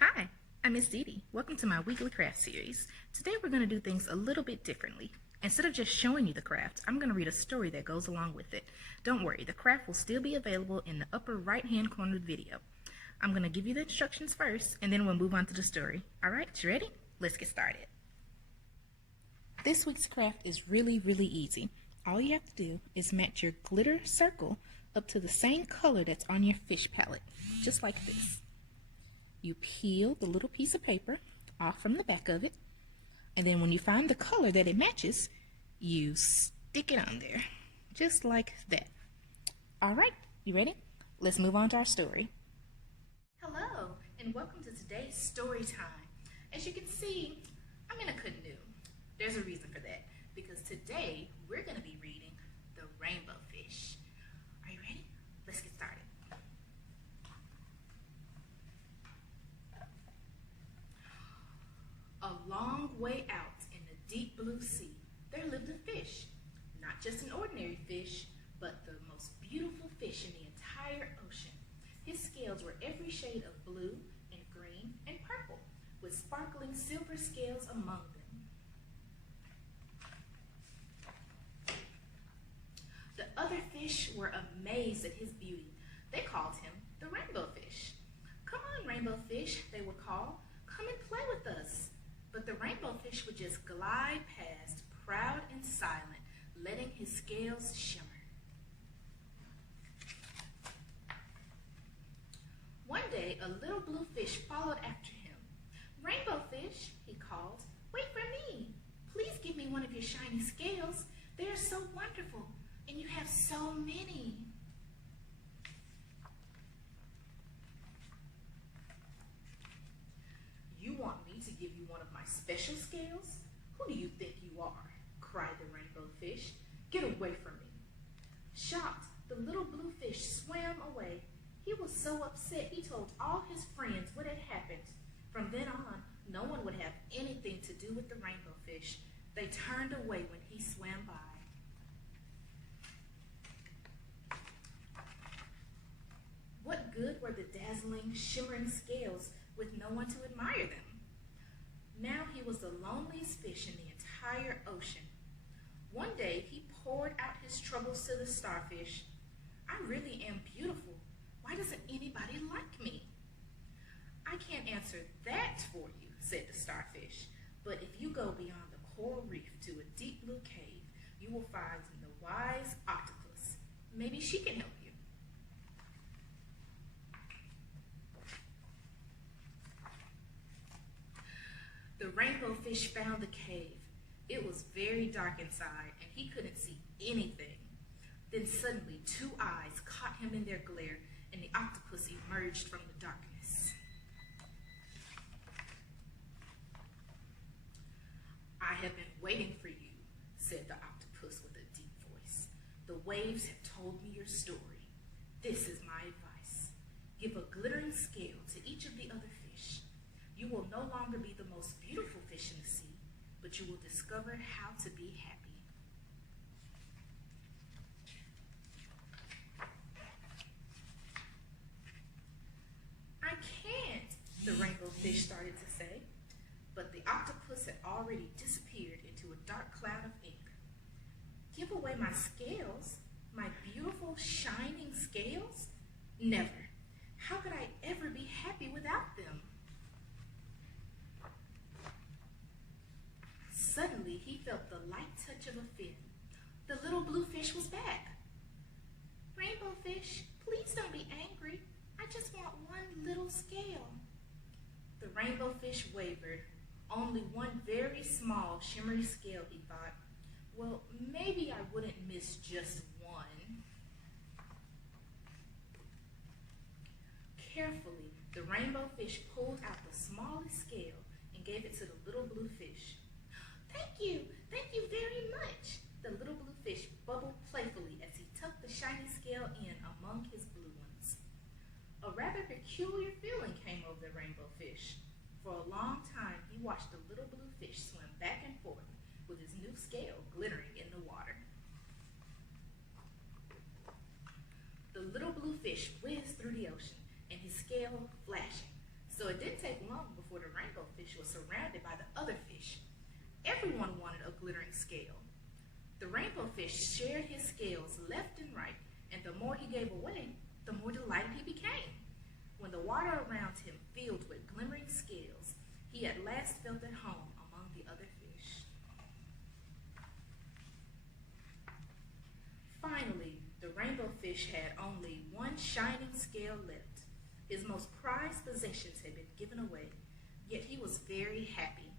Hi, I'm Miss Dee Dee. Welcome to my weekly craft series. Today we're going to do things a little bit differently. Instead of just showing you the craft, I'm going to read a story that goes along with it. Don't worry, the craft will still be available in the upper right hand corner of the video. I'm going to give you the instructions first and then we'll move on to the story. Alright, you ready? Let's get started. This week's craft is really easy. All you have to do is match your glitter circle up to the same color that's on your fish palette, just like this. You peel the little piece of paper off from the back of it, and then when you find the color that it matches, you stick it on there, just like that. Alright, you ready? Let's move on to our story. Hello, and welcome to today's story time. As you can see, I'm in a canoe. There's a reason for that, because today we're going to be reading The Rainbow Fish. Are you ready? Let's get started. A long way out in the deep blue sea, there lived a fish. Not just an ordinary fish, but the most beautiful fish in the entire ocean. His scales were every shade of blue and green and purple, with sparkling silver scales among them. The other fish were amazed at his beauty. They called him the Rainbow Fish. "Come on, Rainbow Fish," they would call. "Come and play with us." But the Rainbow Fish would just glide past, proud and silent, letting his scales shimmer. One day, a little blue fish followed after him. "Rainbow Fish," he called, "wait for me. Please give me one of your shiny scales. They are so wonderful, and you have so many." "You want me to give you one of my special scales? Who do you think you are?" cried the Rainbow Fish. "Get away from me." Shocked, the little blue fish swam away. He was so upset he told all his friends what had happened. From then on, no one would have anything to do with the Rainbow Fish. They turned away when he swam by. What good were the dazzling, shimmering scales with no one to admire them? Now he was the loneliest fish in the entire ocean. One day he poured out his troubles to the starfish. "I really am beautiful. Why doesn't anybody like me?" "I can't answer that for you," said the starfish. "But if you go beyond the coral reef to a deep blue cave, you will find the wise octopus. Maybe she can help you." The Rainbow Fish found the cave. It was very dark inside, and he couldn't see anything. Then suddenly, two eyes caught him in their glare, and the octopus emerged from the darkness. "I have been waiting for you," said the octopus with a deep voice. "The waves have told me your story. This is my advice. Give a glittering scale to each of the other fish. You will no longer be the most beautiful fish in the sea, but you will discover how to be happy." "I can't," the Rainbow Fish started to say, but the octopus had already disappeared into a dark cloud of ink. "Give away my scales? My beautiful, shining scales? Never. How could I ever be happy without them?" Suddenly, he felt the light touch of a fin. The little blue fish was back. "Rainbow Fish, please don't be angry. I just want one little scale." The Rainbow Fish wavered. Only one very small, shimmery scale, he thought. Well, maybe I wouldn't miss just one. Carefully, the Rainbow Fish pulled out the smallest scale and gave it to the little blue fish. Thank you very much." The little blue fish bubbled playfully as he tucked the shiny scale in among his blue ones. A rather peculiar feeling came over the Rainbow Fish. For a long time, he watched the little blue fish swim back and forth with his new scale glittering in the water. The little blue fish whizzed through the ocean, and his scale flashing. So it didn't take long was surrounded by the other fish. Everyone wanted a glittering scale. The rainbow fish shared his scales left and right, and the more he gave away, the more delighted he became. When the water around him filled with glimmering scales, he at last felt at home among the other fish. Finally, the rainbow fish had only one shining scale left. His most prized possessions had been given away, yet he was very happy.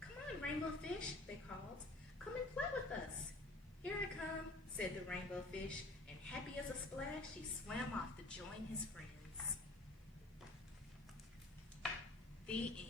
"Come on, rainbow fish," they called. "Come and play with us." "Here I come," said the rainbow fish, and happy as a splash, he swam off to join his friends. The end.